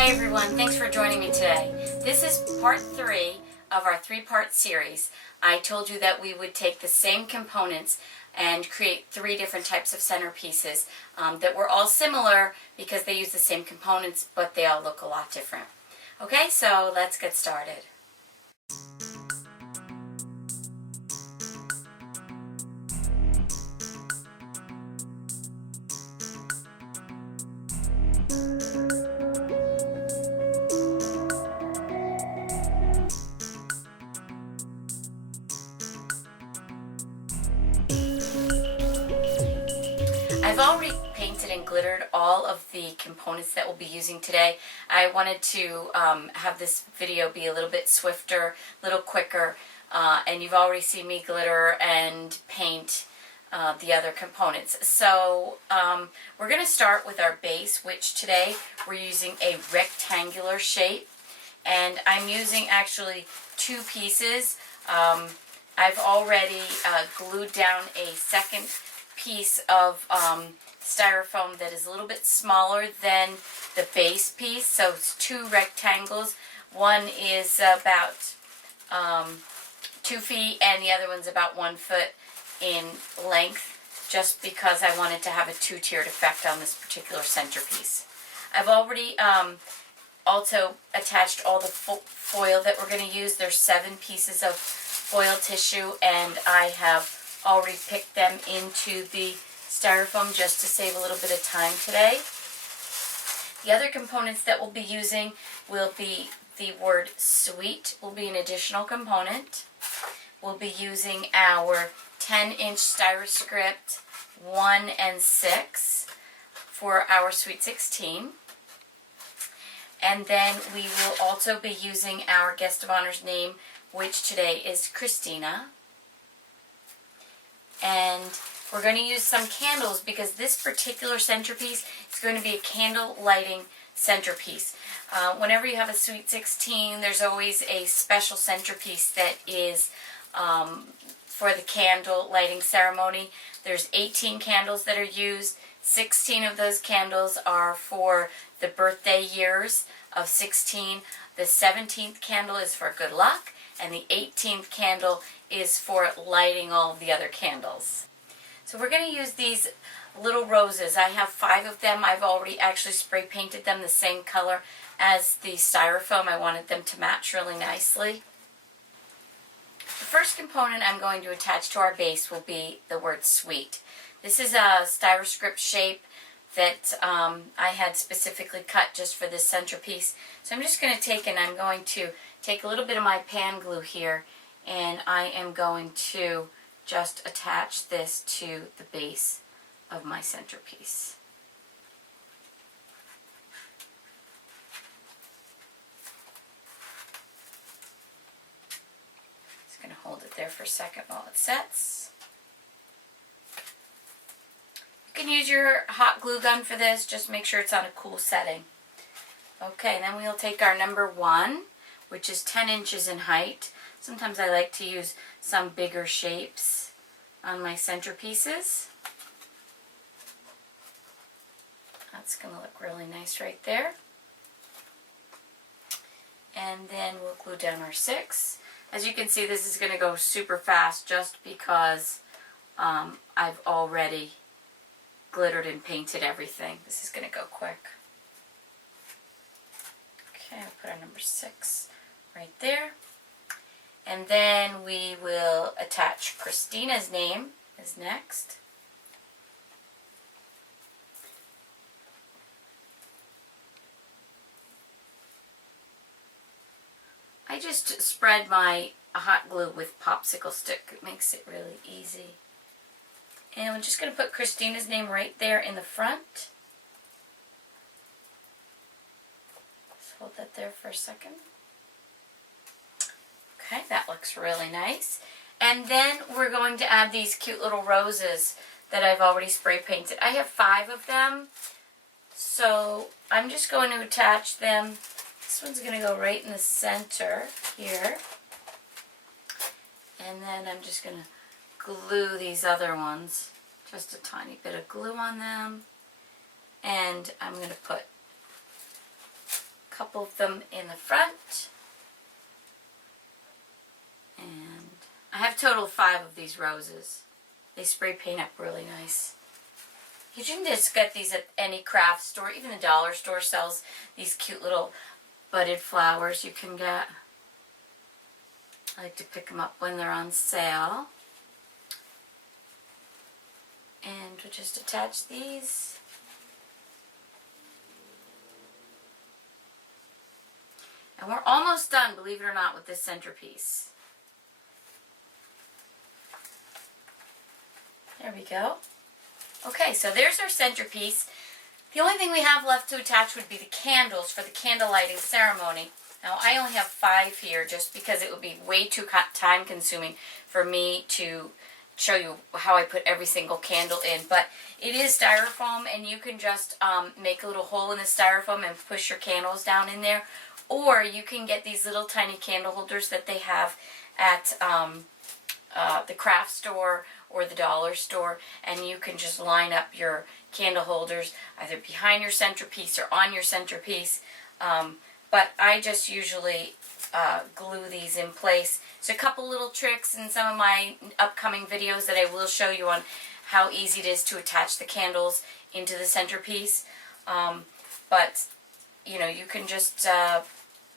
Hi everyone, thanks for joining me today. This is part 3 of our 3-part series. I told you that we would take the same components and create 3 different types of centerpieces that were all similar because they use the same components, but they all look a lot different. Okay, so let's get started. I've already painted and glittered all of the components that we'll be using today. I wanted to have this video be a little bit swifter, a little quicker, and you've already seen me glitter and paint the other components. So we're going to start with our base, which today we're using a rectangular shape, and I'm using actually 2 pieces. I've already glued down a second piece of styrofoam that is a little bit smaller than the base piece, so it's 2 rectangles. One is about 2 feet and the other one's about 1 foot in length, just because I wanted to have a 2-tiered effect on this particular centerpiece. I've already also attached all the foil that we're going to use. There's 7 pieces of foil tissue, and I have already picked them into the styrofoam just to save a little bit of time today. The other components that we'll be using will be the word sweet will be an additional component. We'll be using our 10-inch Styroscript 1 and 6 for our Sweet 16. And then we will also be using our guest of honor's name, which today is Christina. And we're going to use some candles because this particular centerpiece is going to be a candle lighting centerpiece. Whenever you have a Sweet 16, there's always a special centerpiece that is for the candle lighting ceremony. There's 18 candles that are used. 16 of those candles are for the birthday years of 16. The 17th candle is for good luck, and the 18th candle is for lighting all of the other candles. So we're going to use these little roses. I have 5 of them. I've already actually spray painted them the same color as the styrofoam. I wanted them to match really nicely. The first component I'm going to attach to our base will be the word sweet. This is a Styroscript shape that I had specifically cut just for this centerpiece. So I'm just going to take, and I'm going to take a little bit of my pan glue here, and I am going to just attach this to the base of my centerpiece. Just going to hold it there for a second while it sets. You can use your hot glue gun for this, just make sure it's on a cool setting. Okay, then we'll take our number 1, which is 10 inches in height. Sometimes I like to use some bigger shapes on my centerpieces. That's going to look really nice right there. And then we'll glue down our 6. As you can see, this is going to go super fast just because I've already glittered and painted everything. This is going to go quick. Okay, I'll put our number 6 right there. And then we will attach Christina's name is next. I just spread my hot glue with popsicle stick. It makes it really easy. And I'm just going to put Christina's name right there in the front. Just hold that there for a second. Okay, that looks really nice. And then we're going to add these cute little roses that I've already spray painted. I have 5 of them, so I'm just going to attach them. This one's going to go right in the center here. And then I'm just going to glue these other ones. Just a tiny bit of glue on them. And I'm going to put couple of them in the front. And I have a total of 5 of these roses. They spray paint up really nice. You can just get these at any craft store. Even the dollar store sells these cute little budded flowers you can get. I like to pick them up when they're on sale. And we'll just attach these. And we're almost done, believe it or not, with this centerpiece. There we go. Okay, so there's our centerpiece. The only thing we have left to attach would be the candles for the candle lighting ceremony. Now, I only have 5 here just because it would be way too time consuming for me to show you how I put every single candle in. But it is styrofoam, and you can just make a little hole in the styrofoam and push your candles down in there. Or you can get these little tiny candle holders that they have at the craft store or the dollar store, and you can just line up your candle holders either behind your centerpiece or on your centerpiece. But I just usually glue these in place. There's a couple little tricks in some of my upcoming videos that I will show you on how easy it is to attach the candles into the centerpiece. But you know, you can just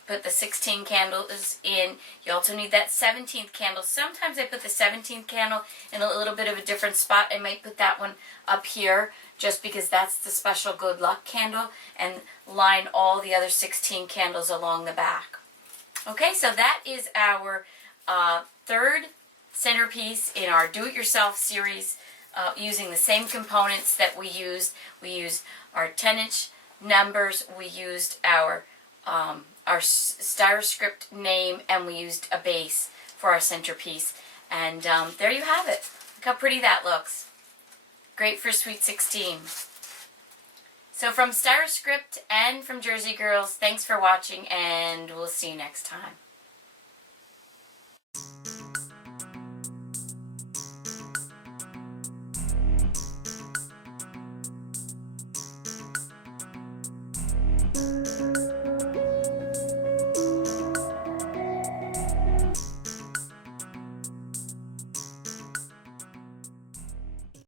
put the 16 candles in. You also need that 17th candle. Sometimes I put the 17th candle in a little bit of a different spot. I might put that one up here just because that's the special good luck candle, and line all the other 16 candles along the back. Okay, so that is our 3rd centerpiece in our do-it-yourself series using the same components that we used. We used our 10-inch numbers, we used our Styroscript name, and we used a base for our centerpiece. And there you have it. Look how pretty that looks. Great for Sweet 16. So from Styroscript and from Jersey Girls, thanks for watching, and we'll see you next time.